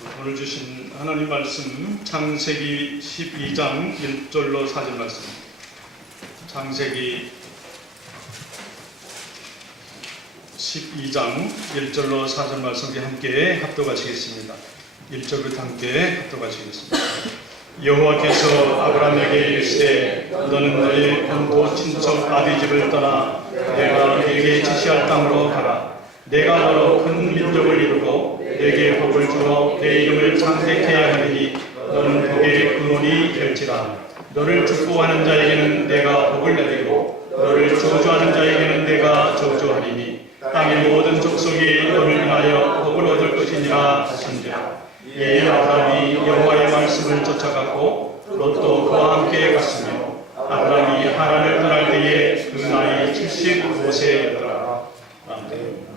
오늘 주신 하나님 말씀 창세기 12장 1절로 4절 말씀. 창세기 12장 1절로 4절 말씀 함께 합독하시겠습니다. 1절부터 함께 합독하시겠습니다. 여호와께서 아브라함에게 이르시되 너는 너의 본토 친척 아비 집을 떠나 내가 네게 지시할 땅으로 가라. 내가 너로 큰 민족을 이루고 내게 복을 주어 내 이름을 창대케 하리니 너는 복의 근원이 될지라. 너를 축복하는 자에게는 내가 복을 내리고 너를 저주하는 자에게는 내가 저주하리니 땅의 모든 족속이 너를 인하여 복을 얻을 것이니라 하신지라. 이에 아브라함이 여호와의 말씀을 쫓아갔고 롯도 그와 함께 갔으며 아브라함이 하란을 떠날 때에 그 나이 75세였더라. 아멘.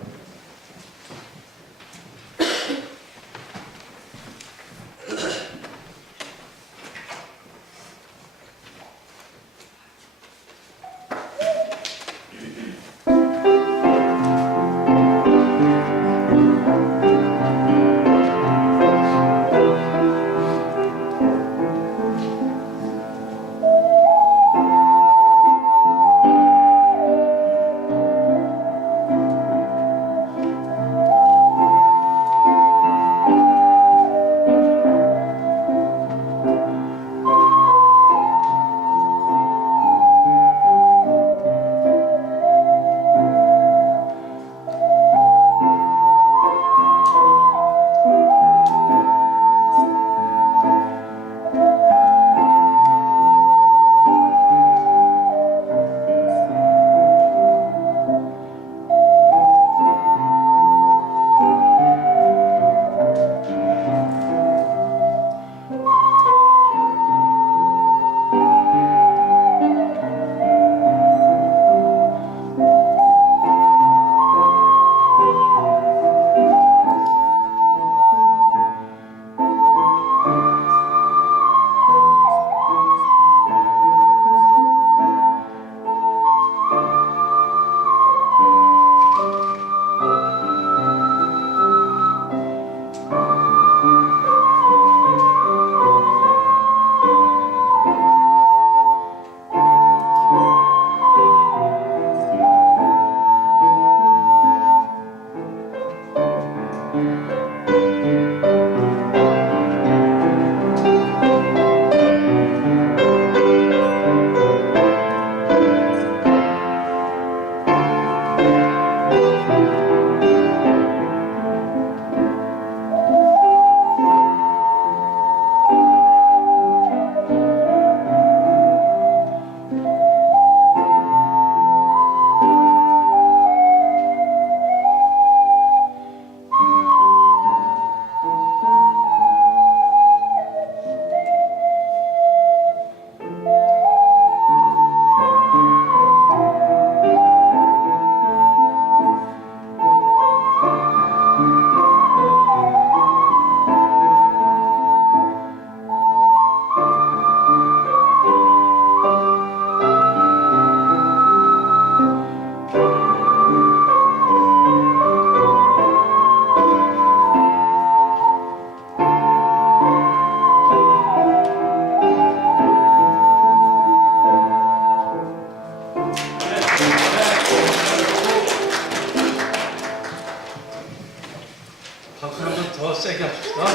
박수 한번 더 세게 합시다.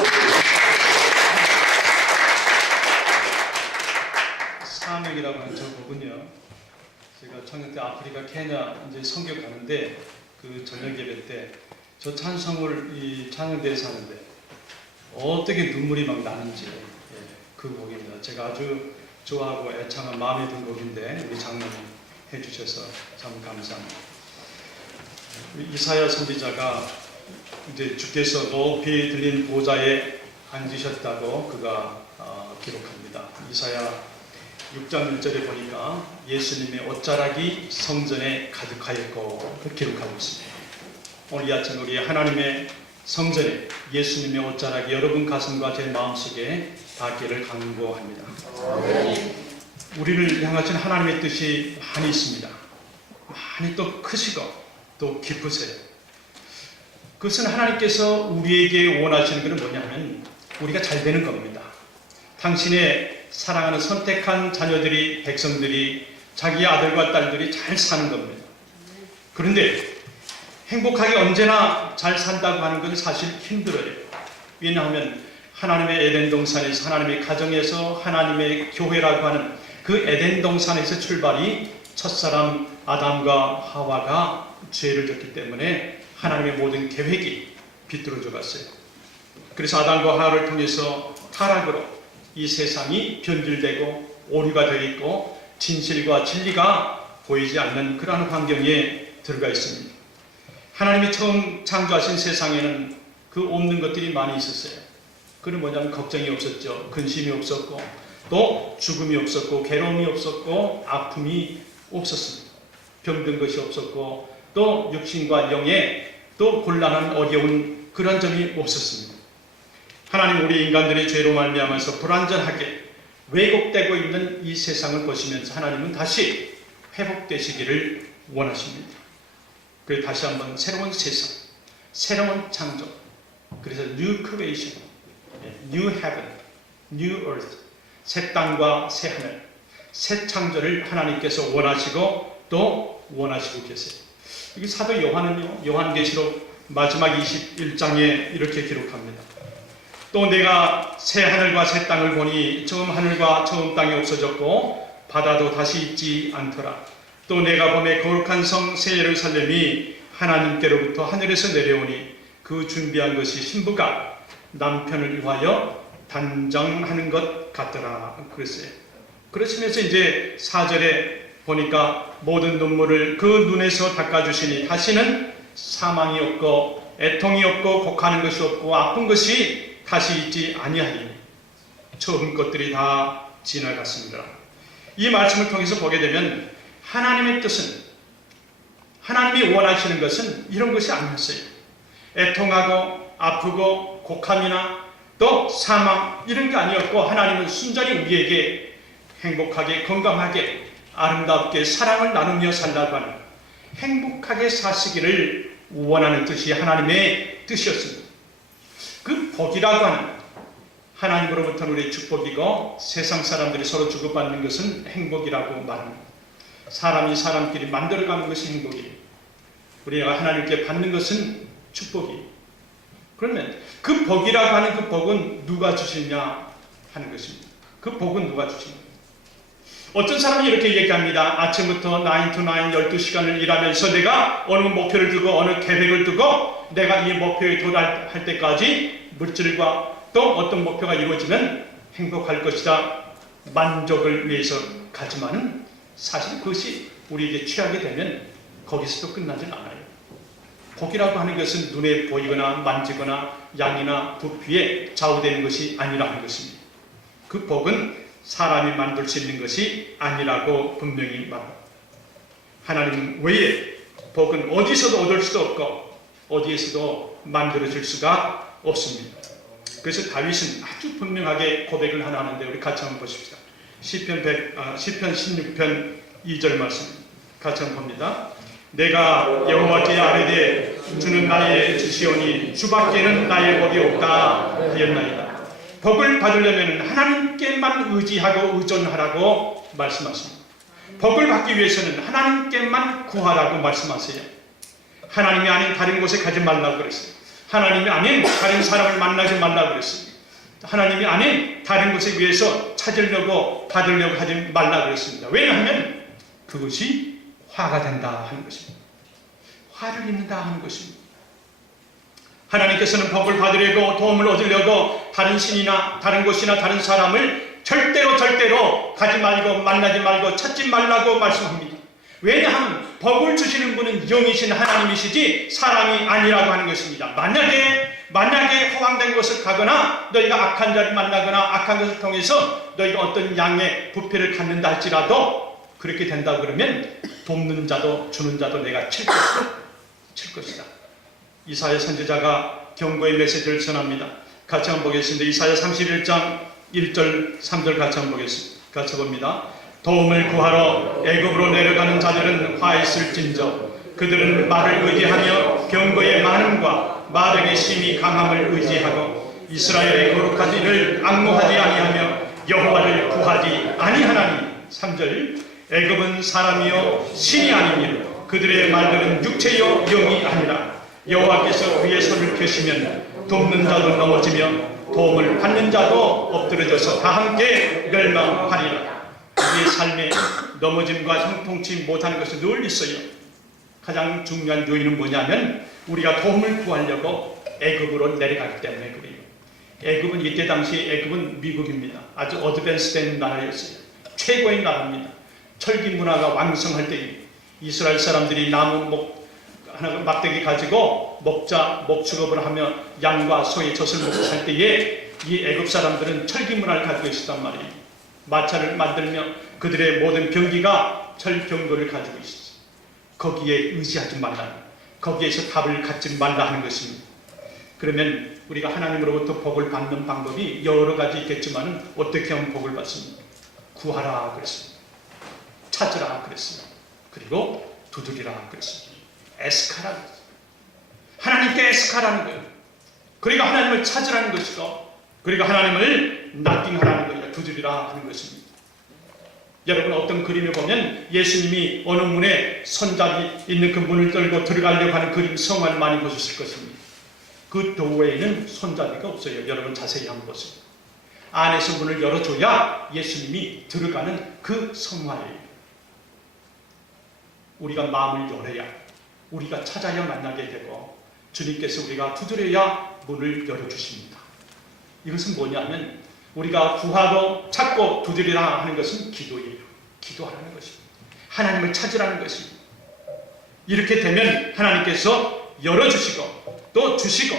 사명이라고 하는 저 부분이요. 제가 청년 때 아프리카 케냐 이제 선교 가는데 그 저녁 예배 때 저 찬송을 이 찬양대에서 하는데 어떻게 눈물이 막 나는지 그 곡입니다. 제가 아주 좋아하고 애창한 마음에 든 곡인데 우리 장로님 해주셔서 참 감사합니다. 이사야 선지자가 이제 주께서 높이 들린 보좌에 앉으셨다고 그가 기록합니다. 이사야 6장 1절에 보니까 예수님의 옷자락이 성전에 가득하였고 기록하고 있습니다. 오늘 이 아침 우리 하나님의 성전에 예수님의 옷자락이 여러분 가슴과 제 마음속에 닿기를 간구합니다. 우리를 향하신 하나님의 뜻이 많이 있습니다. 많이 또 크시고 또 깊으세요. 그것은 하나님께서 우리에게 원하시는 것은 뭐냐면 우리가 잘 되는 겁니다. 당신의 사랑하는 선택한 자녀들이, 백성들이, 자기 아들과 딸들이 잘 사는 겁니다. 그런데 행복하게 언제나 잘 산다고 하는 것은 사실 힘들어요. 왜냐하면 하나님의 에덴 동산에서, 하나님의 가정에서, 하나님의 교회라고 하는 그 에덴 동산에서 출발이 첫사람 아담과 하와가 죄를 졌기 때문에 하나님의 모든 계획이 비뚤어져 갔어요. 그래서 아담과 하와를 통해서 타락으로 이 세상이 변질되고 오류가 되어 있고 진실과 진리가 보이지 않는 그러한 환경에 들어가 있습니다. 하나님이 처음 창조하신 세상에는 그 없는 것들이 많이 있었어요. 그건 뭐냐면 걱정이 없었죠. 근심이 없었고 또 죽음이 없었고 괴로움이 없었고 아픔이 없었습니다. 병든 것이 없었고 또 육신과 영의 또 곤란한 어려운 그런 점이 없었습니다. 하나님 우리 인간들의 죄로 말미암아서 불완전하게 왜곡되고 있는 이 세상을 보시면서 하나님은 다시 회복되시기를 원하십니다. 그래서 다시 한번 새로운 세상, 새로운 창조, 그래서 New Creation, New Heaven, New Earth, 새 땅과 새 하늘, 새 창조를 하나님께서 원하시고 또 원하시고 계세요. 여기 사도 요한은요, 요한계시록 마지막 21장에 이렇게 기록합니다. 또 내가 새 하늘과 새 땅을 보니 처음 하늘과 처음 땅이 없어졌고 바다도 다시 있지 않더라. 또 내가 보매 거룩한 성 새 예루살렘이 하나님께로부터 하늘에서 내려오니 그 준비한 것이 신부가 남편을 위하여 단장하는 것 같더라. 그랬어요. 그러시면서 이제 4절에 보니까 모든 눈물을 그 눈에서 닦아주시니 다시는 사망이 없고 애통이 없고 곡하는 것이 없고 아픈 것이 다시 있지 아니하니 처음 것들이 다 지나갔습니다. 이 말씀을 통해서 보게 되면 하나님의 뜻은, 하나님이 원하시는 것은 이런 것이 아니었어요. 애통하고 아프고 곡함이나 또 사망 이런 게 아니었고 하나님은 순전히 우리에게 행복하게 건강하게 아름답게 사랑을 나누며 살라고 하는 행복하게 사시기를 원하는 뜻이 하나님의 뜻이었습니다. 그 복이라고 하는 하나님으로부터는 우리의 축복이고 세상 사람들이 서로 주고받는 것은 행복이라고 말합니다. 사람이 사람끼리 만들어가는 것이 행복이에요. 우리가 하나님께 받는 것은 축복이에요. 그러면 그 복이라고 하는 그 복은 누가 주시냐 하는 것입니다. 그 복은 누가 주시냐. 어떤 사람이 이렇게 얘기합니다. 아침부터 9 to 9, 12시간을 일하면서 내가 어느 목표를 두고 어느 계획을 두고 내가 이 목표에 도달할 때까지 물질과 또 어떤 목표가 이루어지면 행복할 것이다. 만족을 위해서 가지만은 사실 그것이 우리에게 취하게 되면 거기서도 끝나질 않아요. 복이라고 하는 것은 눈에 보이거나 만지거나 양이나 부피에 좌우되는 것이 아니라는 것입니다. 그 복은 사람이 만들 수 있는 것이 아니라고 분명히 말합니다. 하나님 외에 복은 어디서도 얻을 수도 없고 어디에서도 만들어질 수가 없습니다. 그래서 다윗은 아주 분명하게 고백을 하나 하는데 우리 같이 한번 보십시다. 시편 16편 2절 말씀 같이 한번 봅니다. 내가 여호와께 아뢰되 주는 나의 주시오니 주밖에는 나의 복이 없다 하였나이다. 복을 받으려면 하나님께만 의지하고 의존하라고 말씀하십니다. 복을 받기 위해서는 하나님께만 구하라고 말씀하세요. 하나님이 아닌 다른 곳에 가지 말라고 그랬어요. 하나님이 아닌 다른 사람을 만나지 말라고 그랬어요. 하나님이 아닌 다른 곳에 위해서 찾으려고 받으려고 하지 말라고 그랬습니다. 왜냐하면 그것이 화가 된다 하는 것입니다. 화를 입는다 하는 것입니다. 하나님께서는 복을 받으려고 도움을 얻으려고 다른 신이나 다른 곳이나 다른 사람을 절대로 가지 말고 만나지 말고 찾지 말라고 말씀합니다. 왜냐하면 복을 주시는 분은 영이신 하나님이시지 사람이 아니라고 하는 것입니다. 만약에 허황된 곳을 가거나 너희가 악한 자를 만나거나 악한 것을 통해서 너희가 어떤 양의 부패를 갖는다 할지라도 그렇게 된다 그러면 돕는 자도 주는 자도 내가 칠 것이다. 이사야 선지자가 경고의 메시지를 전합니다. 같이 한번 보겠습니다. 이사야 31장 1절 3절 같이 한번 보겠습니다. 같이 봅니다. 도움을 구하러 애굽으로 내려가는 자들은 화 있을진저 그들은 말을 의지하며 경고의 많음과 마력의 심히 강함을 의지하고 이스라엘의 거룩한 일을 앙노하지 아니하며 여호와를 구하지 아니하나니. 3절 애굽은 사람이요 신이 아니니로 그들의 말들은 육체요 영이 아니라. 여호와께서 위에 손을 펴시면 돕는 자도 넘어지며 도움을 받는 자도 엎드러져서 다 함께 멸망하리라. 우리의 삶에 넘어짐과 형통치 못하는 것이 늘 있어요. 가장 중요한 요인은 뭐냐면 우리가 도움을 구하려고 애굽으로 내려가기 때문에 그래요. 애굽은 이때 당시 애굽은 미국입니다. 아주 어드밴스된 나라였어요. 최고의 나라입니다. 철기 문화가 왕성할 때 이스라엘 사람들이 나무 막대기 가지고 목축업을 하며 양과 소의 젖을 먹고 살 때에 이 애굽 사람들은 철기 문화를 가지고 있었단 말이에요. 마차를 만들며 그들의 모든 병기가 철병거를 가지고 있었어요. 거기에 의지하지 말라, 거기에서 답을 갖지 말라 하는 것입니다. 그러면 우리가 하나님으로부터 복을 받는 방법이 여러 가지 있겠지만 어떻게 하면 복을 받습니까? 구하라 그랬습니다. 찾으라 그랬습니다. 그리고 두드리라 그랬습니다. 에스카라 그랬습니다. 하나님께 에스카라는 거예요. 그리고 하나님을 찾으라는 것이고, 그리고 하나님을 나띵하라는 거예요. 두드리라 하는 것입니다. 여러분, 어떤 그림을 보면 예수님이 어느 문에 손잡이 있는 그 문을 열고 들어가려고 하는 그림 성화를 많이 보셨을 것입니다. 그 도어에는 손잡이가 없어요. 여러분 자세히 한번 보세요. 안에서 문을 열어줘야 예수님이 들어가는 그 성화예요. 우리가 마음을 열어야, 우리가 찾아야 만나게 되고, 주님께서 우리가 두드려야 문을 열어주십니다. 이것은 뭐냐면 우리가 구하고 찾고 두드리라 하는 것은 기도예요. 기도하라는 것입니다. 하나님을 찾으라는 것입니다. 이렇게 되면 하나님께서 열어주시고 또 주시고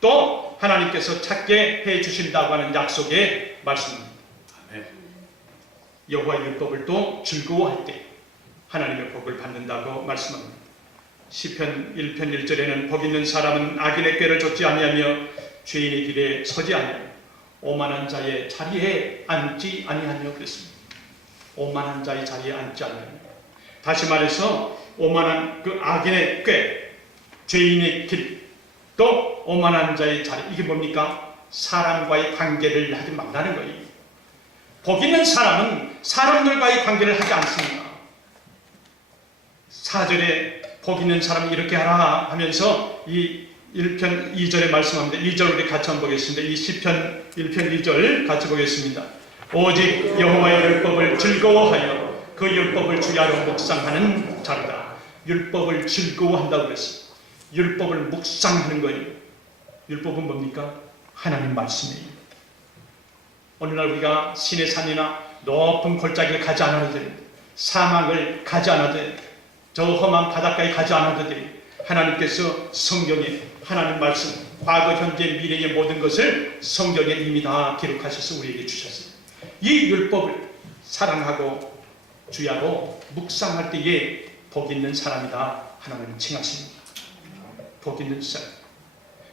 또 하나님께서 찾게 해주신다고 하는 약속의 말씀입니다. 여호와의 율법을 또 즐거워할 때 하나님의 복을 받는다고 말씀합니다. 시편 1편 1절에는 복 있는 사람은 악인의 꾀를 좇지 아니하며 죄인의 길에 서지 아니하며 오만한 자의 자리에 앉지 아니하며 그랬습니다. 오만한 자의 자리에 앉지 아니하며, 다시 말해서 오만한 그 악인의 꾀, 죄인의 길, 또 오만한 자의 자리, 이게 뭡니까? 사람과의 관계를 하지 말라는 거예요. 복 있는 사람은 사람들과의 관계를 하지 않습니다. 4절에 복 있는 사람이 이렇게 하라 하면서 이 1편 2절에 말씀합니다. 2절 우리 같이 한번 보겠습니다. 이 시편 1편 2절 같이 보겠습니다. 오직 여호와의 율법을 즐거워하여 그 율법을 주야로 묵상하는 자로다. 율법을 즐거워한다고 그랬어요. 율법을 묵상하는 거예요. 율법은 뭡니까? 하나님 말씀이에요. 오늘날 우리가 시내 산이나 높은 골짜기를 가지 않아도 됩니다. 사막을 가지 않아도 됩니다. 저 험한 바닷가에 가지 않아도 됩니다. 하나님께서 성경에 하나님 말씀, 과거, 현재, 미래의 모든 것을 성경에 이미 다 기록하셔서 우리에게 주셨어요. 이 율법을 사랑하고 주야로 묵상할 때에 복 있는 사람이다 하나님은 칭하십니다. 복 있는 사람.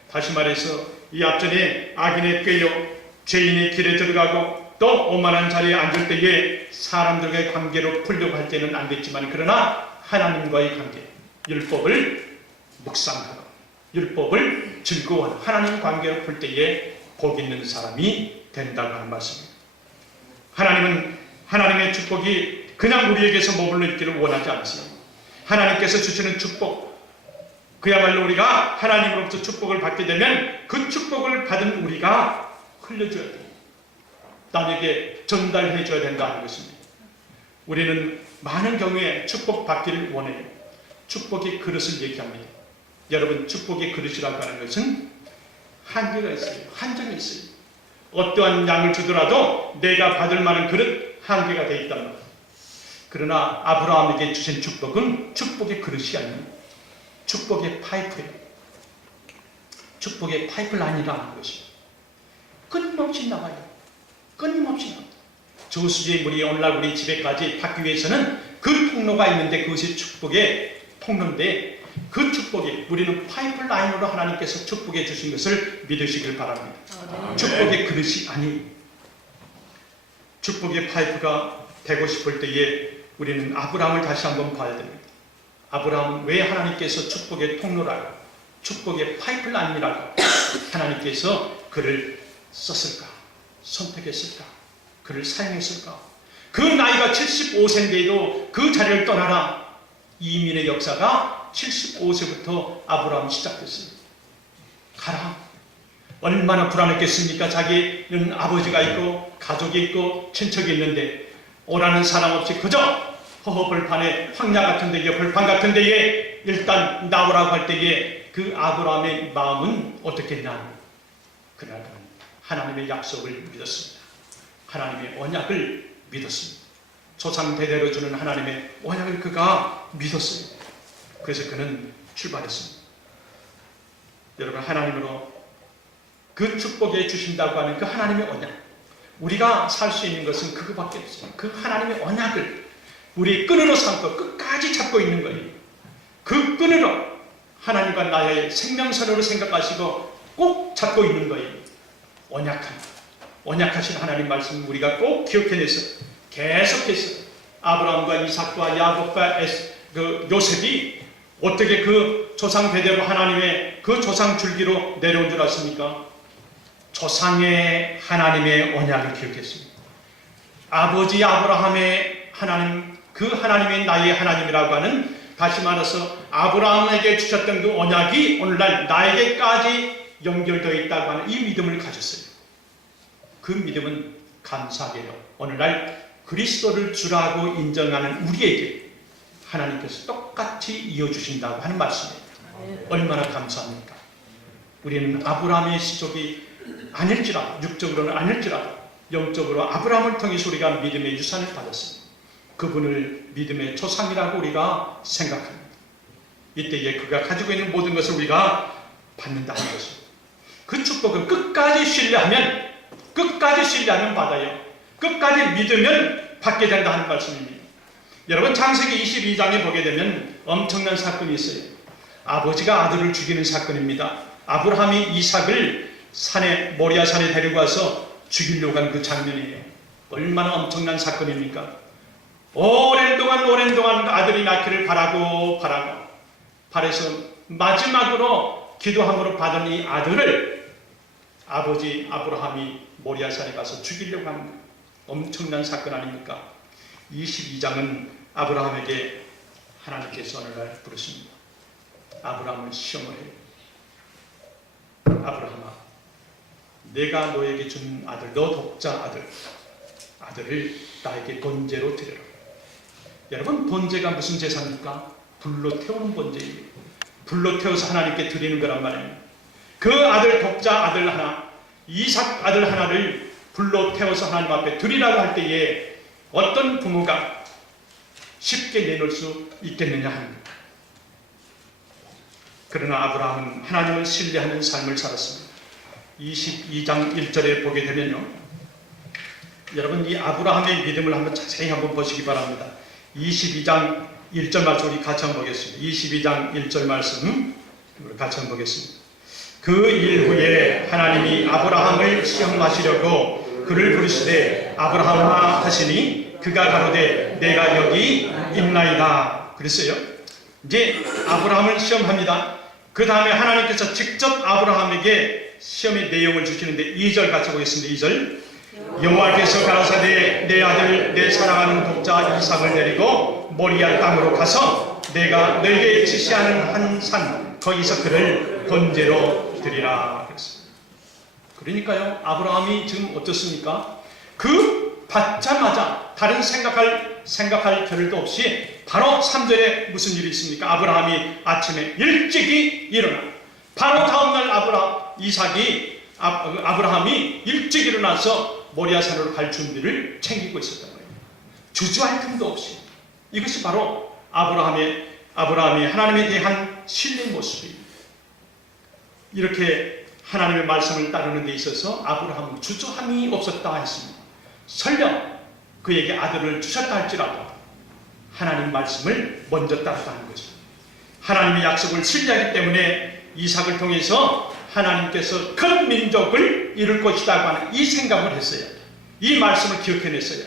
다시 말해서 이 앞전에 악인의 꾀요 죄인의 길에 들어가고 또 오만한 자리에 앉을 때에 사람들과의 관계로 풀려고 할 때는 안 됐지만, 그러나 하나님과의 관계, 율법을 묵상하고 율법을 즐거워하는 하나님 관계로 풀 때에 복 있는 사람이 된다고 하는 말씀입니다. 하나님은 하나님의 축복이 그냥 우리에게서 머물러 있기를 원하지 않으세요. 하나님께서 주시는 축복, 그야말로 우리가 하나님으로부터 축복을 받게 되면 그 축복을 받은 우리가 흘려줘야 돼요. 남에게 전달해 줘야 된다 하는 것입니다. 우리는 많은 경우에 축복받기를 원해요. 축복의 그릇을 얘기합니다. 여러분, 축복의 그릇이라고 하는 것은 한계가 있어요. 한정이 있어요. 어떠한 양을 주더라도 내가 받을 만한 그릇 한계가 되어 있단 말이에요. 그러나 아브라함에게 주신 축복은 축복의 그릇이 아니에요. 축복의 파이프예요. 축복의 파이프라인이라는 하는 것이에요. 끊임없이 나와요. 끊임없이 나와요. 저수지의 물이 오늘날 우리 집에까지 닿기 위해서는 그 통로가 있는데, 그것이 축복의 통로인데, 그 축복이 우리는 파이프라인으로 하나님께서 축복해 주신 것을 믿으시길 바랍니다. 축복의 그릇이 아니에요. 축복의 파이프가 되고 싶을 때에 우리는 아브라함을 다시 한번 봐야 됩니다. 아브라함은 왜 하나님께서 축복의 통로라고, 축복의 파이프라인이라고 하나님께서 그를 썼을까? 선택했을까? 그를 사용했을까? 그 나이가 75세인데도 그 자리를 떠나라. 이민의 역사가 75세부터 아브라함 시작됐어요. 가라. 얼마나 불안했겠습니까? 자기는 아버지가 있고 가족이 있고 친척이 있는데 오라는 사람 없이 그저 허허벌판에 황야 같은 데에 벌판 같은 데에 일단 나오라고 할 때에 그 아브라함의 마음은 어떻겠냐? 그날은 하나님의 약속을 믿었습니다. 하나님의 언약을 믿었습니다. 조상 대대로 주는 하나님의 언약을 그가 믿었어요. 그래서 그는 출발했습니다. 여러분, 하나님으로 그 축복에 주신다고 하는 그 하나님의 언약, 우리가 살 수 있는 것은 그거밖에 없어요. 그 하나님의 언약을 우리 끈으로 삼고 끝까지 잡고 있는 거예요. 그 끈으로 하나님과 나의 생명선으로 생각하시고 꼭 잡고 있는 거예요. 언약하신 하나님 말씀 우리가 꼭 기억해내서 계속해서 아브라함과 이삭과 야곱과 요셉이 어떻게 그 조상 대대로 하나님의 그 조상 줄기로 내려온 줄 아십니까? 조상의 하나님의 언약을 기억했습니다. 아버지 아브라함의 하나님, 그 하나님의 나의 하나님이라고 하는, 다시 말해서 아브라함에게 주셨던 그 언약이 오늘날 나에게까지 연결되어 있다고 하는 이 믿음을 가졌어요. 그 믿음은 감사하게요, 오늘날 그리스도를 주라고 인정하는 우리에게 하나님께서 똑같이 이어주신다고 하는 말씀이에요. 얼마나 감사합니까? 우리는 아브라함의 시족이 아닐지라도, 육적으로는 아닐지라도 영적으로 아브라함을 통해서 우리가 믿음의 유산을 받았습니다. 그분을 믿음의 조상이라고 우리가 생각합니다. 이때에 그가 가지고 있는 모든 것을 우리가 받는다는 것입니다. 그 축복은 끝까지 신뢰하면 받아요. 끝까지 믿으면 받게 된다는 말씀입니다. 여러분, 창세기 22장에 보게 되면 엄청난 사건이 있어요. 아버지가 아들을 죽이는 사건입니다. 아브라함이 이삭을 모리아 산에 데리고 와서 죽이려고 한 그 장면이에요. 얼마나 엄청난 사건입니까? 오랜 동안 아들이 낳기를 바라서 마지막으로 기도함으로 받은 이 아들을 아버지 아브라함이 모리아 산에 가서 죽이려고 하는 엄청난 사건 아닙니까? 22장은 아브라함에게 하나님께서 어느 날 부르십니다. 아브라함을 시험을 해요. 아브라함아, 내가 너에게 준 아들, 너 독자 아들을 나에게 번제로 드려라. 여러분, 번제가 무슨 제사입니까? 불로 태우는 번제예요. 불로 태워서 하나님께 드리는 거란 말이에요. 그 아들, 독자 아들 하나, 이삭 아들 하나를 불로 태워서 하나님 앞에 드리라고 할 때에 어떤 부모가 쉽게 내놓을 수 있겠느냐 합니다. 그러나 아브라함은 하나님을 신뢰하는 삶을 살았습니다. 22장 1절에 보게 되면요, 여러분, 이 아브라함의 믿음을 자세히 한번 보시기 바랍니다. 22장 1절 말씀 우리 같이 한번 보겠습니다. 22장 1절 말씀 같이 한번 보겠습니다. 그 일 후에 하나님이 아브라함을 시험하시려고 그를 부르시되 아브라함아 하시니 그가 가로되 내가 여기 있나이다 그랬어요. 이제 아브라함을 시험합니다. 그 다음에 하나님께서 직접 아브라함에게 시험의 내용을 주시는데 2절 같이 보겠습니다. 2절, 여호와께서 가라사대 내 아들 내 사랑하는 독자 이삭을 데리고 모리아 땅으로 가서 내가 너에게 지시하는 한 산 거기서 그를 번제로 드리라 그랬습니다. 그러니까요, 아브라함이 지금 어떻습니까? 그 받자마자 다른 생각할 겨를도 없이 바로 3절에 무슨 일이 있습니까? 아브라함이 아침에 일찍이 일어나, 바로 다음날 아브라함이 일찍 일어나서 모리아산으로 갈 준비를 챙기고 있었던 거예요. 주저할 틈도 없이. 이것이 바로 아브라함이 하나님에 대한 신뢰의 모습이에요. 이렇게 하나님의 말씀을 따르는 데 있어서 아브라함은 주저함이 없었다 했습니다. 설령 그에게 아들을 주셨다 할지라도 하나님 말씀을 먼저 따르다는 거죠. 하나님의 약속을 신뢰하기 때문에 이삭을 통해서 하나님께서 큰 민족을 이룰 것이라고 하는 이 생각을 했어요. 이 말씀을 기억해냈어요.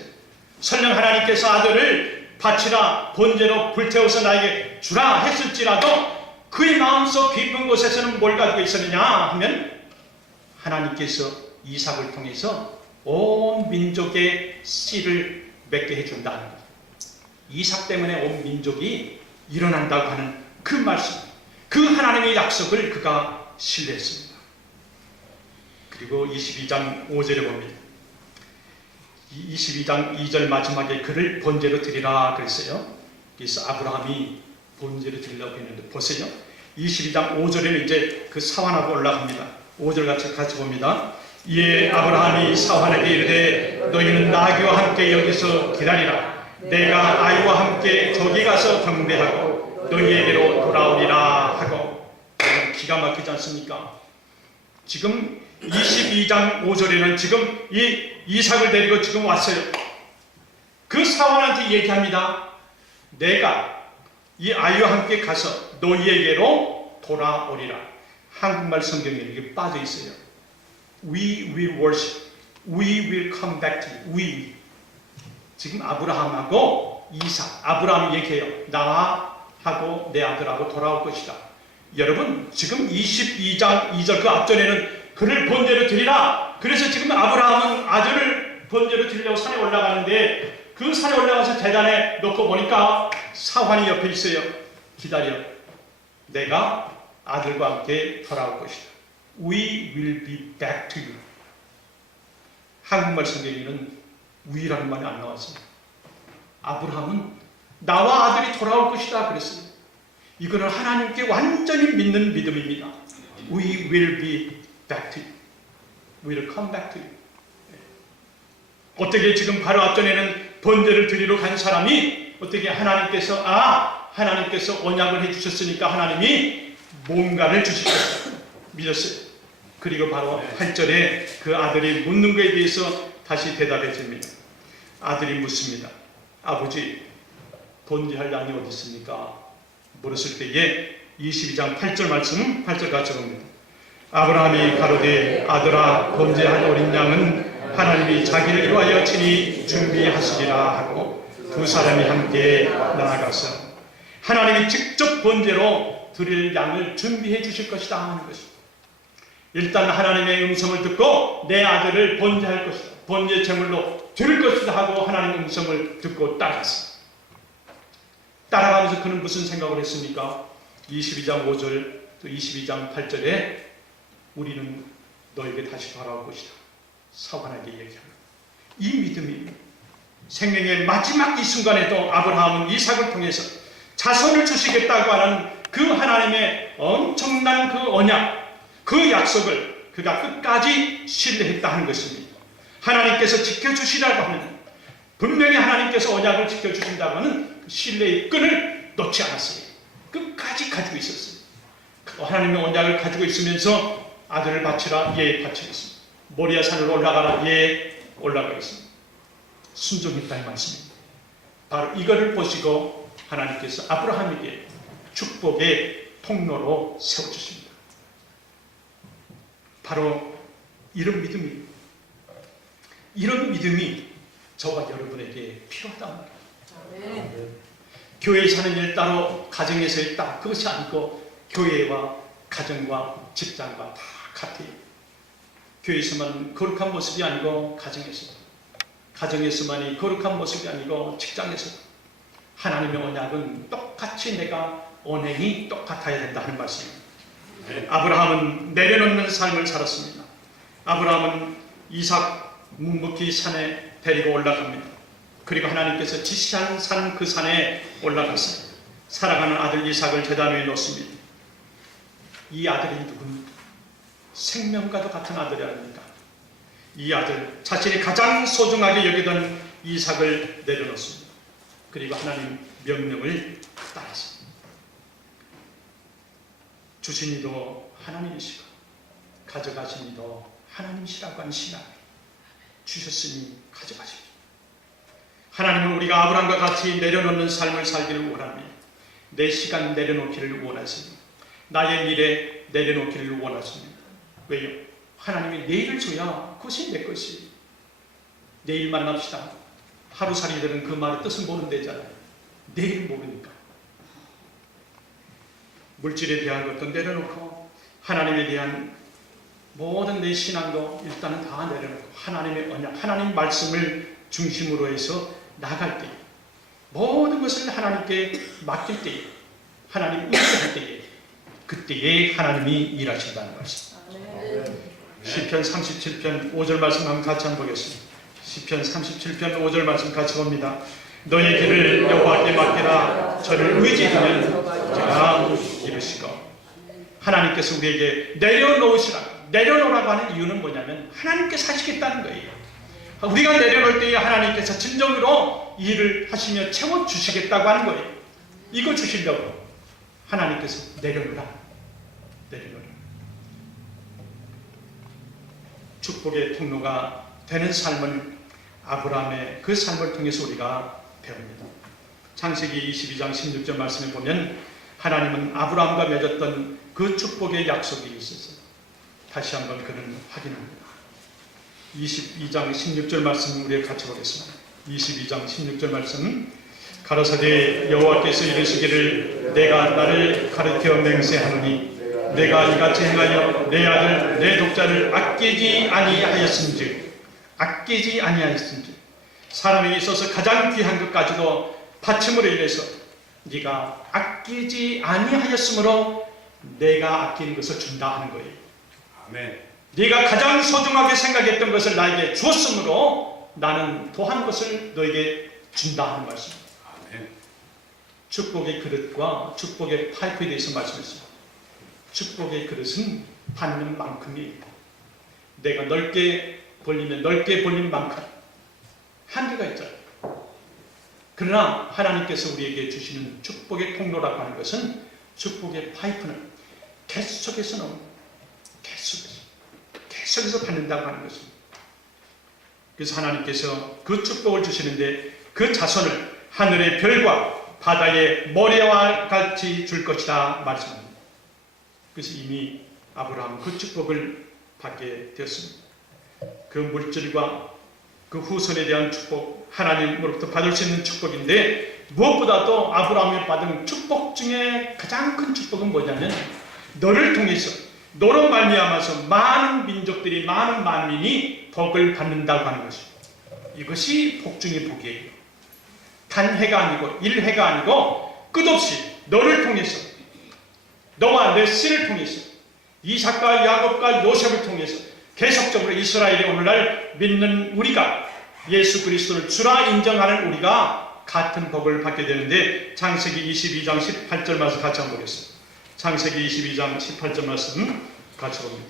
설령 하나님께서 아들을 바치라, 번제로 불태워서 나에게 주라 했을지라도 그의 마음속 깊은 곳에서는 뭘 가지고 있었느냐 하면 하나님께서 이삭을 통해서 온 민족의 씨를 맺게 해준다는 것. 이삭 때문에 온 민족이 일어난다고 하는 그 말씀, 그 하나님의 약속을 그가 신뢰했습니다. 그리고 22장 5절에 봅니다. 22장 2절 마지막에 그를 번제로 드리라 그랬어요. 그래서 아브라함이 번제로 드리려고 했는데 보세요. 22장 5절에는 이제 그 사환하고 올라갑니다. 5절 같이 봅니다. 이에 아브라함이 사환에게 이르되 너희는 나귀와 함께 여기서 기다리라. 내가 아이와 함께 저기 가서 경배하고 너희에게로 돌아오리라 하고. 기가 막히지 않습니까? 지금 22장 5절에는 지금 이 이삭을 데리고 지금 왔어요. 그 사환한테 얘기합니다. 내가 이 아이와 함께 가서 너희에게로 돌아오리라. 한국말 성경에 이렇게 빠져 있어요. We will worship. We will come back to you. We. 지금 아브라함하고 이삭, 아브라함이 얘기해요. 나하고 내 아들하고 돌아올 것이다. 여러분, 지금 22장 2절 그 앞전에는 그를 번제로 드리라. 그래서 지금 아브라함은 아들을 번제로 드리려고 산에 올라가는데 그 산에 올라가서 대단에 놓고 보니까 사환이 옆에 있어요. 기다려. 내가 아들과 함께 돌아올 것이다. We will be back to you. 한국말 성경에는 we라는 말이 안 나왔어요. 아브라함은 나와 아들이 돌아올 것이다 그랬어요. 이거는 하나님께 완전히 믿는 믿음입니다. We will be back to you. We will come back to you. 어떻게 지금 바로 앞전에는 번제를 드리러 간 사람이 어떻게 하나님께서 언약을 해주셨으니까 하나님이 뭔가를 주시겠다 믿었어요. 그리고 바로 8절에 그 아들이 묻는 것에 대해서 다시 대답해 줍니다. 아들이 묻습니다. 아버지, 번제할 양이 어디 있습니까? 물었을 때에 22장 8절 말씀 8절 같이 봅니다. 아브라함이 가로되 아들아, 번제할 어린 양은 하나님이 자기를 위하여 친히 준비하시리라 하고 두 사람이 함께 나아가서 하나님이 직접 번제로 드릴 양을 준비해 주실 것이다 하는 것입니다. 일단 하나님의 음성을 듣고 내 아들을 번제할 것이다, 번제 제물로 드릴 것이다 하고 하나님의 음성을 듣고 따라갔습니다. 따라가면서 그는 무슨 생각을 했습니까? 22장 5절 또 22장 8절에 우리는 너에게 다시 돌아올 것이다 사환에게 얘기합니다. 이 믿음이 생명의 마지막 이 순간에도 아브라함은 이삭을 통해서 자손을 주시겠다고 하는 그 하나님의 엄청난 그 언약, 그 약속을 그가 끝까지 신뢰했다 하는 것입니다. 하나님께서 지켜주시라고 하는, 분명히 하나님께서 언약을 지켜주신다고 하는 그 신뢰의 끈을 놓지 않았어요. 끝까지 가지고 있었어요. 하나님의 언약을 가지고 있으면서 아들을 바치라, 예 바치겠습니다. 모리아 산으로 올라가라, 예 올라가겠습니다. 순종했다는 말씀입니다. 바로 이거를 보시고 하나님께서 아브라함에게 축복의 통로로 세워주십니다. 바로 이런 믿음이 저와 여러분에게 필요하단 말이에요. 교회에 사는 일 따로 가정에서 일 따로 그것이 아니고 교회와 가정과 직장과 다 같아요. 교회에서만 거룩한 모습이 아니고 가정에서만이 거룩한 모습이 아니고 직장에서 하나님의 언약은 똑같이 내가 언행이 똑같아야 된다는 말씀입니다. 아브라함은 내려놓는 삶을 살았습니다. 아브라함은 이삭 묵묵히 산에 데리고 올라갑니다. 그리고 하나님께서 지시한 산 그 산에 올라가서 살아가는 아들 이삭을 제단 위에 놓습니다. 이 아들이 누굽니까? 생명과도 같은 아들이 아닙니까? 이 아들, 자신이 가장 소중하게 여기던 이삭을 내려놓습니다. 그리고 하나님 명령을 따랐습니다. 주신 이도 하나님이시고 가져가신 이도 하나님이시라고 하는 신앙, 주셨으니 가져가십시오. 하나님은 우리가 아브라함과 같이 내려놓는 삶을 살기를 원합니다. 내 시간 내려놓기를 원하십니다. 나의 미래 내려놓기를 원하십니다. 왜요? 하나님이 내일을 줘야 그것이 내 것이. 내일 만납시다. 하루살이들은 그 말의 뜻을 모른대잖아요. 내일 모르니까. 물질에 대한 것도 내려놓고 하나님에 대한 모든 내 신앙도 일단은 다 내려놓고 하나님의 언약, 하나님 말씀을 중심으로 해서 나갈 때, 모든 것을 하나님께 맡길 때, 하나님 의지할 때에, 그때에 하나님이 일하신다는 말씀. 시편 37편 5절 말씀 한번 같이 한번 보겠습니다. 시편 37편 5절 말씀 같이 봅니다. 너의 길을 여호와께 맡기라. 저를 의지하면 제가 이루시고. 하나님께서 우리에게 내려놓으라고 하는 이유는 뭐냐면 하나님께서 하시겠다는 거예요. 우리가 내려놓을 때에 하나님께서 진정으로 일을 하시며 채워주시겠다고 하는 거예요. 이거 주시려고 하나님께서 내려놓으라. 축복의 통로가 되는 삶은 아브라함의 그 삶을 통해서 우리가 배웁니다. 창세기 22장 16절 말씀에 보면 하나님은 아브라함과 맺었던 그 축복의 약속이 있어서 다시 한번 그는 확인합니다. 22장 16절 말씀 우리 같이 보겠습니다. 22장 16절 말씀 가로사대 여호와께서 이르시기를 내가 나를 가르쳐 맹세하노니 내가 이같이 행하여 내 아들 내 독자를 아끼지 아니하였은즉 사람에게 있어서 가장 귀한 것까지도 바침으로 인해서 네가 아끼지 아니하였으므로 내가 아끼는 것을 준다 하는 거예요. 아멘. 네가 가장 소중하게 생각했던 것을 나에게 주었으므로 나는 더한 것을 너에게 준다 하는 말씀입니다. 아멘. 축복의 그릇과 축복의 파이프에 대해서 말씀했습니다. 축복의 그릇은 받는 만큼이에요. 내가 넓게 벌리면 넓게 벌린 만큼 한계가 있잖아요. 그러나 하나님께서 우리에게 주시는 축복의 통로라고 하는 것은 축복의 파이프는 계속해서 나옵니다. 계속해서 받는다고 하는 것입니다. 그래서 하나님께서 그 축복을 주시는데 그 자손을 하늘의 별과 바다의 모래와 같이 줄 것이다 말씀합니다. 그래서 이미 아브라함은 그 축복을 받게 되었습니다. 그 물질과 그 후손에 대한 축복, 하나님으로부터 받을 수 있는 축복인데 무엇보다도 아브라함이 받은 축복 중에 가장 큰 축복은 뭐냐면 너를 통해서 너로 말미암아서 많은 민족들이 많은 만민이 복을 받는다고 하는 것입니다. 이것이 복 중의 복이에요. 단해가 아니고 일해가 아니고 끝없이 너를 통해서 너와 내 씨를 통해서 이삭과 야곱과 요셉을 통해서 계속적으로 이스라엘이 오늘날 믿는 우리가 예수 그리스도를 주라 인정하는 우리가 같은 복을 받게 되는데 창세기 22장 18절 말씀 같이 한번 보겠습니다. 창세기 22장 18절 말씀 같이 봅니다.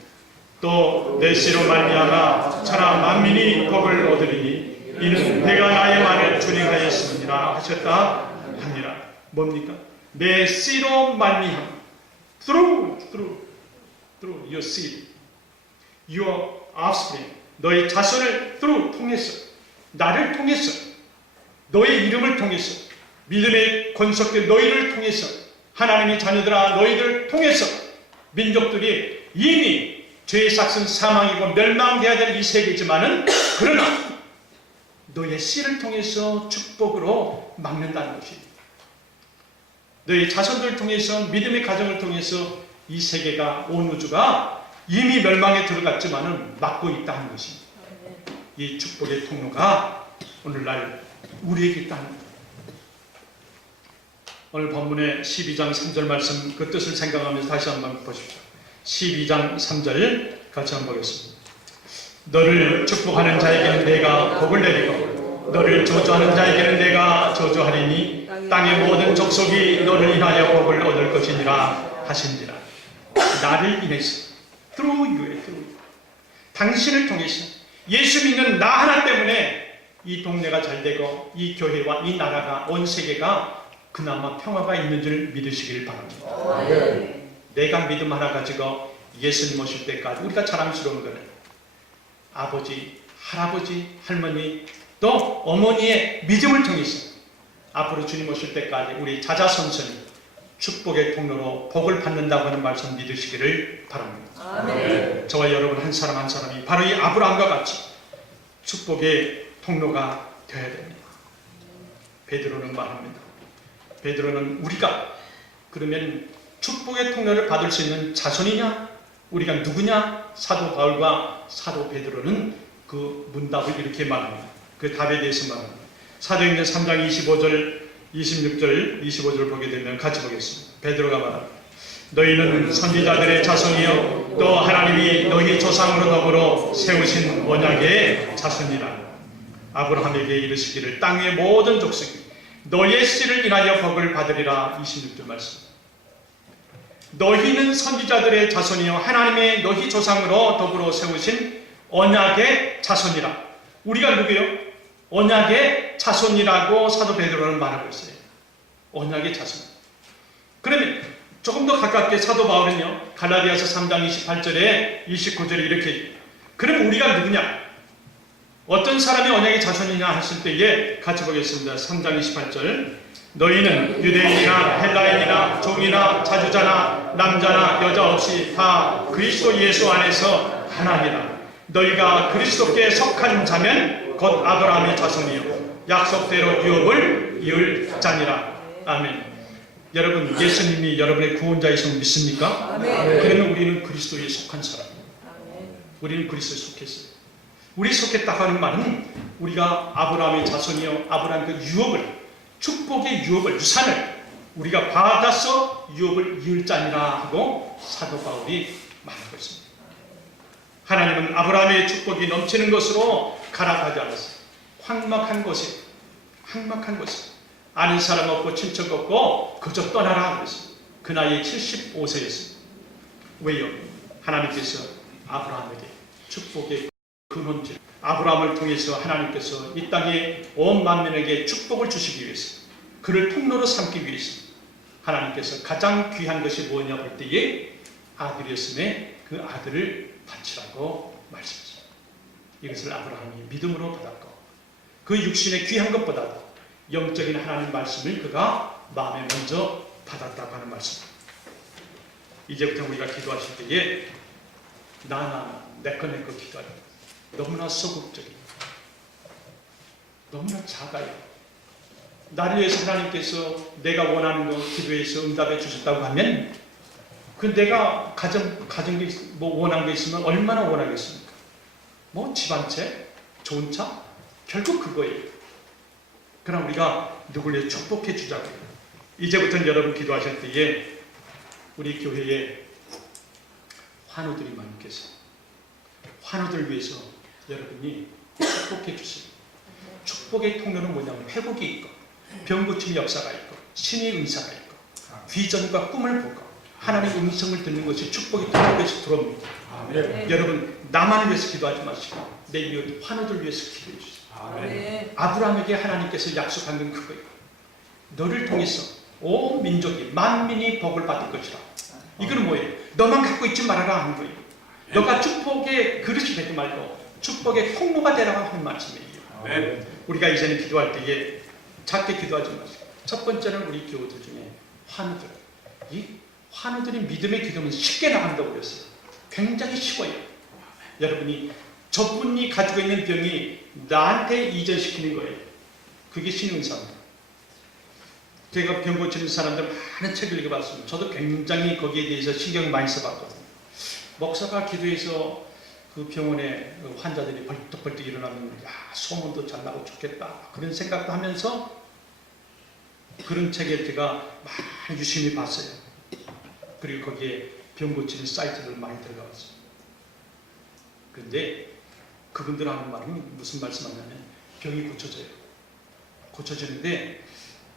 또 내 씨로 말미암아 천하 만민이 복을 얻으리니 이는 내가 나의 말을 준행하였습니다 하셨다 합니다. 뭡니까? 내 씨로 말미암아 through your seed, your offspring, 너의 자손을 through 통해서, 나를 통해서, 너의 이름을 통해서, 믿음의 권속된 너희를 통해서, 하나님의 자녀들아 너희를 통해서 민족들이 이미 죄의 삭은 사망이고 멸망되어야 될 이 세계지만은 그러나 너의 씨를 통해서 축복으로 막는다는 것입니다. 너희 자손들을 통해서 믿음의 가정을 통해서 이 세계가 온 우주가 이미 멸망에 들어갔지만은 막고 있다는 것입니다. 이 축복의 통로가 오늘날 우리에게 있다는 것. 오늘 본문의 12장 3절 말씀 그 뜻을 생각하면서 다시 한번 보십시오. 12장 3절 같이 한번 보겠습니다. 너를 축복하는 자에게는 내가 복을 내리고 너를 저주하는 자에게는 내가 저주하리니 땅의 모든 족속이 너를 인하여 복을 얻을 것이니라 하신지라. 나를 인해서 through 당신을 통해서 예수 믿는 나 하나 때문에 이 동네가 잘 되고 이 교회와 이 나라가 온 세계가 그나마 평화가 있는 줄 믿으시길 바랍니다. 내가 믿음 하나 가지고 예수님 오실 때까지 우리가 자랑스러운 거는 아버지, 할아버지, 할머니 또 어머니의 믿음을 통해서 앞으로 주님 오실 때까지 우리 자자손손이 축복의 통로로 복을 받는다고 하는 말씀 믿으시기를 바랍니다. 아멘. 저와 여러분 한 사람 한 사람이 바로 이 아브라함과 같이 축복의 통로가 되어야 됩니다. 베드로는 말합니다. 베드로는 우리가 그러면 축복의 통로를 받을 수 있는 자손이냐? 우리가 누구냐? 사도 바울과 사도 베드로는 그 문답을 이렇게 말합니다. 그 답에 대해서 말합니다. 사도행전 3장 25절, 26절, 25절을 보게 되면 같이 보겠습니다. 베드로가 말합니다. 너희는 선지자들의 자손이요 또 하나님이 너희 조상으로 더불어 세우신 언약의 자손이라. 아브라함에게 이르시기를 땅 위의 모든 족속이 너희의 씨를 인하여 복을 받으리라. 26절 말씀. 너희는 선지자들의 자손이요 하나님의 너희 조상으로 더불어 세우신 언약의 자손이라. 우리가 누구요? 언약의 자손이라고 사도 베드로는 말하고 있어요. 언약의 자손. 그러면 조금 더 가깝게 사도 바울은요 갈라디아서 3장 28절에 29절에 이렇게 그럼 우리가 누구냐? 어떤 사람이 언약의 자손이냐 했을 때에 같이 보겠습니다. 3장 28절. 너희는 유대인이나 헬라인이나 종이나 자주자나 남자나 여자 없이 다 그리스도 예수 안에서 하나니라. 너희가 그리스도께 속한 자면 곧 아브라함의 자손이요 약속대로 유업을 이을 자니라. 아멘. 여러분, 예수님이 여러분의 구원자이심을 믿습니까? 아멘. 그러면 우리는 그리스도에 속한 사람이에요. 우리는 그리스도에 속했어요. 우리 속했다 하는 말은 우리가 아브라함의 자손이요 아브라함 그 유업을, 축복의 유업을, 유산을 우리가 받아서 유업을 이을 자니라 하고 사도 바울이 말하고 있습니다. 하나님은 아브라함의 축복이 넘치는 것으로 가락하지 않았어요. 황막한 곳에 아는 사람 없고 친척 없고 그저 떠나라 그랬어요. 그 나이에 75세였습니다. 왜요? 하나님께서 아브라함에게 축복의 근원질, 아브라함을 통해서 하나님께서 이 땅에 온 만민에게 축복을 주시기 위해서, 그를 통로로 삼기 위해서 하나님께서 가장 귀한 것이 뭐냐 볼 때에 아들이었음에 그 아들을 바치라고 말씀하십니다. 이것을 아브라함이 믿음으로 받았고 그 육신의 귀한 것보다도 영적인 하나님 말씀을 그가 마음에 먼저 받았다고 하는 말씀입니다. 이제부터 우리가 기도하실 때에 내 거 기도하는 너무나 소극적이고 너무나 작아요. 나를 위해서 하나님께서 내가 원하는 거 기도해서 응답해 주셨다고 하면 그 내가 가진 게 뭐 원한 게 있으면 얼마나 원하겠습니까? 뭐 집 한 채, 좋은 차, 결국 그거예요. 그럼 우리가 누구를 위해 축복해 주자고요. 이제부터는 여러분 기도하실 때에 우리 교회에 환우들이 많이 계세요. 환우들 위해서 여러분이 축복해 주세요. 축복의 통로는 뭐냐면 회복이 있고 병 고침의 역사가 있고 신의 은사가 있고 비전과 꿈을 보고 하나님의 음성을 듣는 것이 축복의 통로에서 들어옵니다. 네. 여러분 나만을 위해서 기도하지 마시고 내 이웃 환우들 위해서 기도해 주세요. 네. 아브라함에게 하나님께서 약속한 건 그거예요. 너를 통해서 온 민족이 만민이 복을 받을 것이라. 이거는 뭐예요? 너만 갖고 있지 말아라 하는 거예요. 너가 축복의 그릇이 되지 말고 축복의 통로가 되라고 하는 말씀이에요. 우리가 이제는 기도할 때에 작게 기도하지 마시고 첫 번째는 우리 교우들 중에 환우들, 이 환우들이 믿음의 기도면 쉽게 나간다고 그랬어요. 굉장히 쉬워요. 여러분이 저분이 가지고 있는 병이 나한테 이전시키는 거예요. 그게 신의 은사입니다. 제가 병 고치는 사람들 많은 책을 읽어봤습니다. 저도 굉장히 거기에 대해서 신경 많이 써봤거든요. 목사가 기도해서 그 병원에 환자들이 벌떡벌떡 일어나면 소문도 잘 나고 좋겠다 그런 생각도 하면서 그런 책을 제가 많이 유심히 봤어요. 그리고 거기에 병 고치는 사이트를 많이 들어가봤어요. 그런데 그분들 하는 말은 무슨 말씀하냐면 병이 고쳐지는데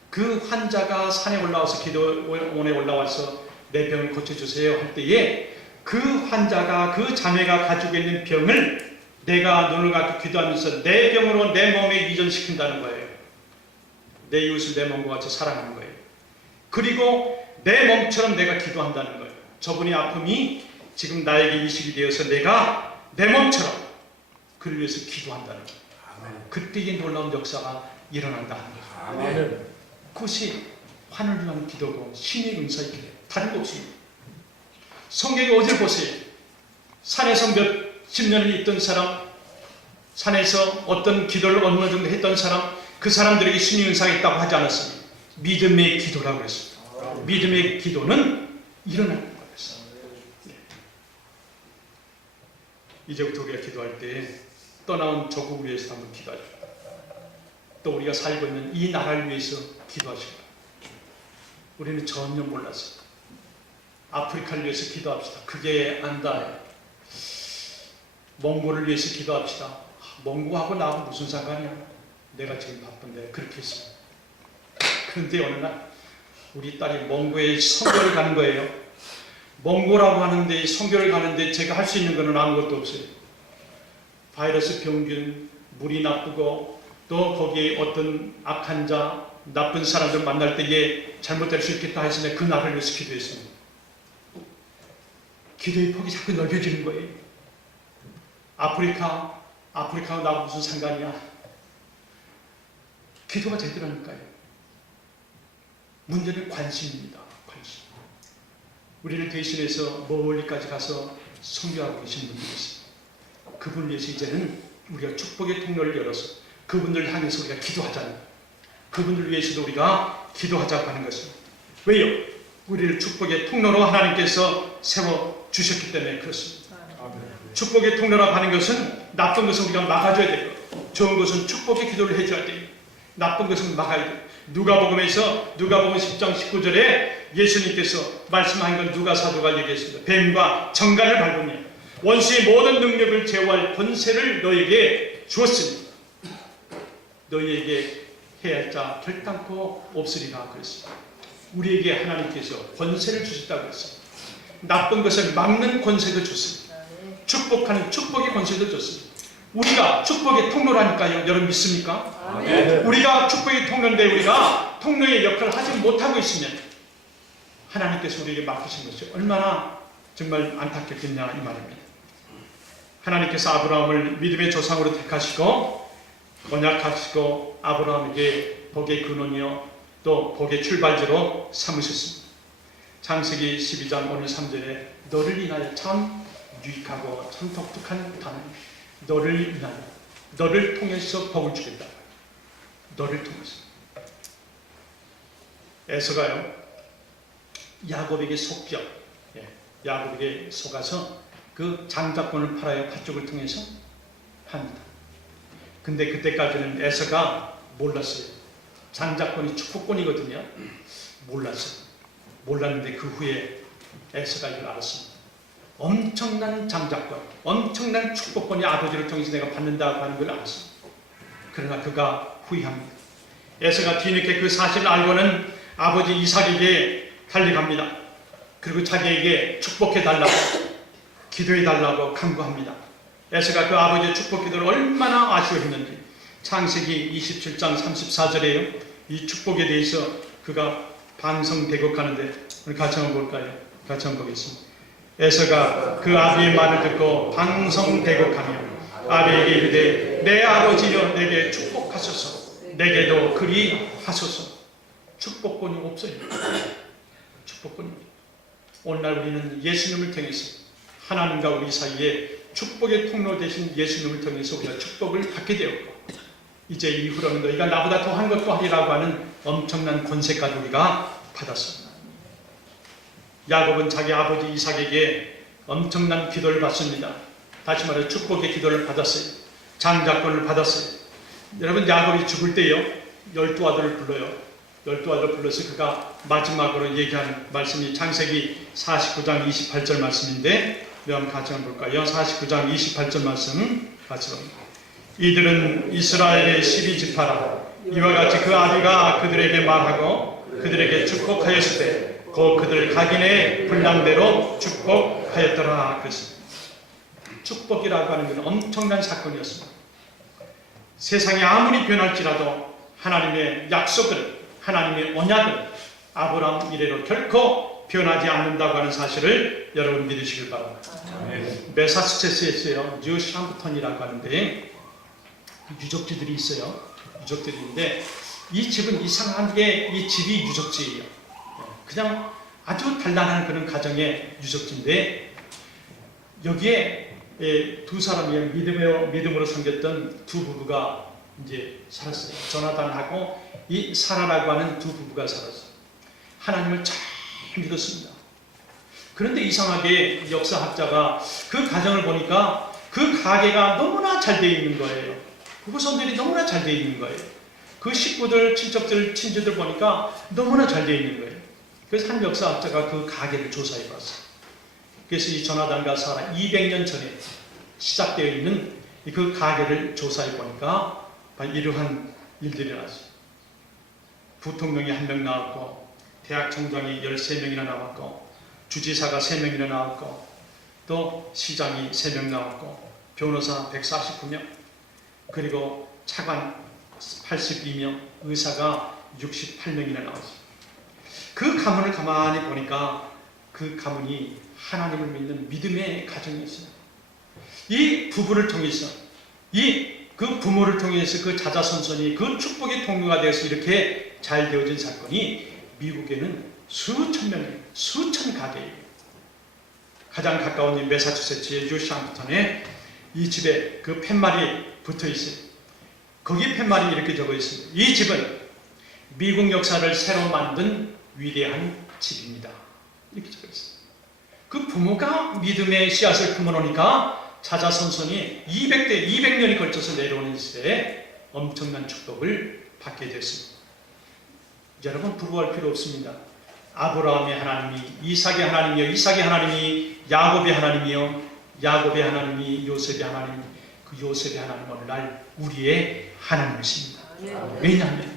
그 환자가 산에 올라와서 기도원에 올라와서 내 병을 고쳐주세요 할 때에 그 환자가 그 자매가 가지고 있는 병을 내가 눈을 감고 기도하면서 내 병으로 내 몸에 이전시킨다는 거예요. 내 이웃을 내 몸과 같이 사랑하는 거예요. 그리고 내 몸처럼 내가 기도한다는 거예요. 저분의 아픔이 지금 나에게 인식이 되어서 내가 내 몸처럼 그를 위해서 기도한다는 거예요. 그때에 놀라운 역사가 일어난다는 거예요. 그것이 환을 위한 기도고 신의 은사의 기도, 다른 거 없습니다. 성경에 어딜 보세요. 산에서 몇십 년을 있던 사람, 산에서 어떤 기도를 어느 정도 했던 사람, 그 사람들에게 신의 은사가 있다고 하지 않았습니다. 믿음의 기도라고 했습니다. 믿음의 기도는 일어나는 거였어요. 이제부터 우리가 기도할 때 떠나온 조국을 위해서 한번 기도하죠. 또 우리가 살고 있는 이 나라를 위해서 기도하시고, 우리는 전혀 몰랐어요. 아프리카를 위해서 기도합시다. 그게 안다. 몽골을 위해서 기도합시다. 몽고하고 나하고 무슨 상관이야? 내가 지금 바쁜데. 그렇게 했습니다. 그런데 어느 날 우리 딸이 몽고에 선교를 가는 거예요. 몽고라고 하는데, 선교를 가는데 제가 할 수 있는 거는 아무것도 없어요. 바이러스 병균, 물이 나쁘고, 또 거기에 어떤 악한 자, 나쁜 사람들 만날 때에 잘못될 수 있겠다 해서 그 나라를 위해서 기도했습니다. 기도의 폭이 자꾸 넓혀지는 거예요. 아프리카와 나하고 무슨 상관이야? 기도가 되더라니까요. 문제는 관심입니다. 관심. 우리를 대신해서 멀리까지 가서 선교하고 계신 분들이 있습니다. 그분을 위해서 이제는 우리가 축복의 통로를 열어서 그분들 향해서 우리가 기도하자는, 그분들 위해서도 우리가 기도하자고 하는 것입니다. 왜요? 우리를 축복의 통로로 하나님께서 세워주셨기 때문에 그렇습니다. 축복의 통로라고 하는 것은 나쁜 것은 우리가 막아줘야 돼요. 좋은 것은 축복의 기도를 해줘야 돼요. 나쁜 것은 막아야 돼요. 누가복음 10장 19절에 예수님께서 말씀한 건 누가 사도가 얘기했습니다. 뱀과 정갈을 밟으며 원수의 모든 능력을 제어할 권세를 너에게 주었으니 너희에게 해야 할 자 결단코 없으리라 그랬습니다. 우리에게 하나님께서 권세를 주셨다고 했습니다. 나쁜 것을 막는 권세도 줬습니다. 축복하는 축복의 권세도 줬습니다. 우리가 축복의 통로라니까요. 여러분 믿습니까? 우리가 축복의 통로인데 우리가 통로의 역할을 하지 못하고 있으면 하나님께서 우리에게 맡기신 것이 얼마나 정말 안타깝겠냐 이 말입니다. 하나님께서 아브라함을 믿음의 조상으로 택하시고 언약하시고 아브라함에게 복의 근원이요 또 복의 출발지로 삼으셨습니다. 창세기 12장 오늘 3절에 너를 인하여 참 유익하고 참 독특한 단어입니다. 너를 인하여, 너를 통해서 복을 주겠다. 너를 통해서. 에서가요 야곱에게 속겨, 야곱에게 속아서 그 장자권을 팔아요. 팥죽을 통해서 팝니다. 근데 그때까지는 에서가 몰랐어요. 장자권이 축복권이거든요. 몰랐어요. 몰랐는데 그 후에 에서가 이걸 알았습니다. 엄청난 장자권, 엄청난 축복권이 아버지를 통해서 내가 받는다고 하는 걸 알았습니다. 그러나 그가 후회합니다. 에서가 뒤늦게 그 사실을 알고는 아버지 이삭에게 달려갑니다. 그리고 자기에게 축복해달라고, 기도해달라고 간구합니다. 에서가 그 아버지의 축복 기도를 얼마나 아쉬워했는지 창세기 27장 34절에요. 이 축복에 대해서 그가 반성대곡하는데 오늘 같이 한번 볼까요? 같이 한번 보겠습니다. 에서가 그 아비의 말을 듣고 반성대곡하며 아비에게 이르되 내 아버지여 내게 축복하소서 내게도 그리 하소서. 축복권이 없어요. 축복권이. 오늘날 우리는 예수님을 통해서 하나님과 우리 사이에 축복의 통로 되신 예수님을 통해서 우리가 축복을 받게 되었고 이제 이후로는 너희가 나보다 더한 것도 하리라고 하는 엄청난 권세까지 우리가 받았습니다. 야곱은 자기 아버지 이삭에게 엄청난 기도를 받습니다. 다시 말해 축복의 기도를 받았어요. 장자권을 받았어요. 여러분 야곱이 죽을 때요 12아들을 불러요. 12아들을 불러서 그가 마지막으로 얘기하는 말씀이 창세기 49장 28절 말씀인데 우리 한번 같이 한번 볼까요? 49장 28절 말씀 같이 봅니다. 이들은 이스라엘의 12지파라. 이와 같이 그 아비가 그들에게 말하고 그들에게 축복하였을 때 그들 각인의 분량대로 축복하였더라 그랬습니다. 축복이라고 하는 것은 엄청난 사건이었습니다. 세상이 아무리 변할지라도 하나님의 약속은, 하나님의 언약은 아브라함 이래로 결코 변하지 않는다고 하는 사실을 여러분 믿으시길 바랍니다. 매사추세츠에서요 뉴 샴프턴이라고 하는데 유적지들이 있어요. 유적들인데 이 집은 이상하게 이 집이 유적지예요. 그냥 아주 단란한 그런 가정의 유적지인데 여기에 두 사람이 믿음으로 섬겼던 두 부부가 이제 살았어요. 조나단하고 이 사라라고 하는 두 부부가 살았어요. 하나님을 잘 믿었습니다. 그런데 이상하게 역사학자가 그 가정을 보니까 그 가게가 너무나 잘 돼 있는 거예요. 그 후손들이 너무나 잘 돼 있는 거예요. 그 식구들, 친척들, 친지들 보니까 너무나 잘 돼 있는 거예요. 그래서 한 역사학자가 그 가게를 조사해 봤어요. 그래서 이 조나단과 사라 200년 전에 시작되어 있는 그 가게를 조사해 보니까 이러한 일들이 나왔어요. 부통령이 1명 나왔고, 대학 총장이 13명이나 나왔고, 주지사가 3명이나 나왔고, 또 시장이 3명 나왔고, 변호사 149명, 그리고 차관 82명, 의사가 68명이나 나왔어요. 그 가문을 가만히 보니까 그 가문이 하나님을 믿는 믿음의 가정이었어요. 이 부부를 통해서, 그 부모를 통해서 그 자자손손이 그 축복의 통로가 되어서 이렇게 잘 되어진 사건이 미국에는 수천 명이에요. 수천 가게예요. 가장 가까운 이 매사추세츠의 뉴샹프턴에 이 집에 그 팻말이 붙어 있어요. 거기 팻말이 이렇게 적어 있습니다. 이 집은 미국 역사를 새로 만든 위대한 집입니다. 이렇게 적어 있어요. 그 부모가 믿음의 씨앗을 품어놓으니까 자자손손이 200년이 걸쳐서 내려오는 시대에 엄청난 축복을 받게 됐습니다. 여러분 부러워할 필요 없습니다. 아브라함의 하나님이, 이삭의 하나님이요, 이삭의 하나님이 야곱의 하나님이요, 야곱의 하나님이 요셉의 하나님, 그 요셉의 하나님 오늘날 우리의 하나님이십니다. 왜냐하면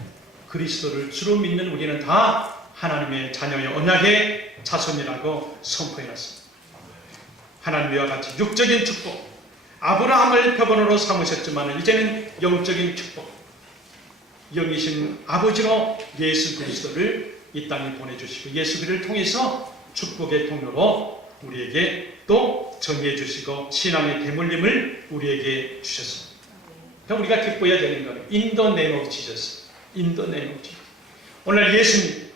그리스도를 주로 믿는 우리는 다 하나님의 자녀의 언약의 자손이라고 선포해놨습니다. 하나님과 같이 육적인 축복, 아브라함을 표본으로 삼으셨지만 이제는 영적인 축복, 영이신 아버지로 예수 그리스도를 이 땅에 보내주시고 예수 그리스도를 통해서 축복의 통로로 우리에게 또 전해 주시고 신앙의 대물림을 우리에게 주셨습니다. 그러니까 우리가 기뻐해야 되는 거예요. In the name of Jesus. In the name of Jesus. 오늘 예수님,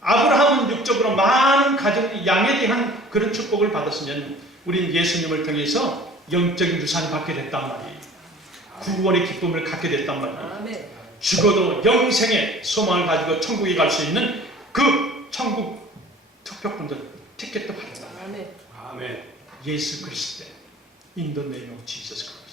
아브라함은 육적으로 많은 가정, 양에 대한 그런 축복을 받았으면 우리는 예수님을 통해서 영적인 유산을 받게 됐단 말이에요. 구원의 기쁨을 갖게 됐단 말이에요. 죽어도 영생의 소망을 가지고 천국에 갈 수 있는 그 천국 특별권들 티켓도 받았단 말이에요. 예수 그리스도 In the name of Jesus Christ.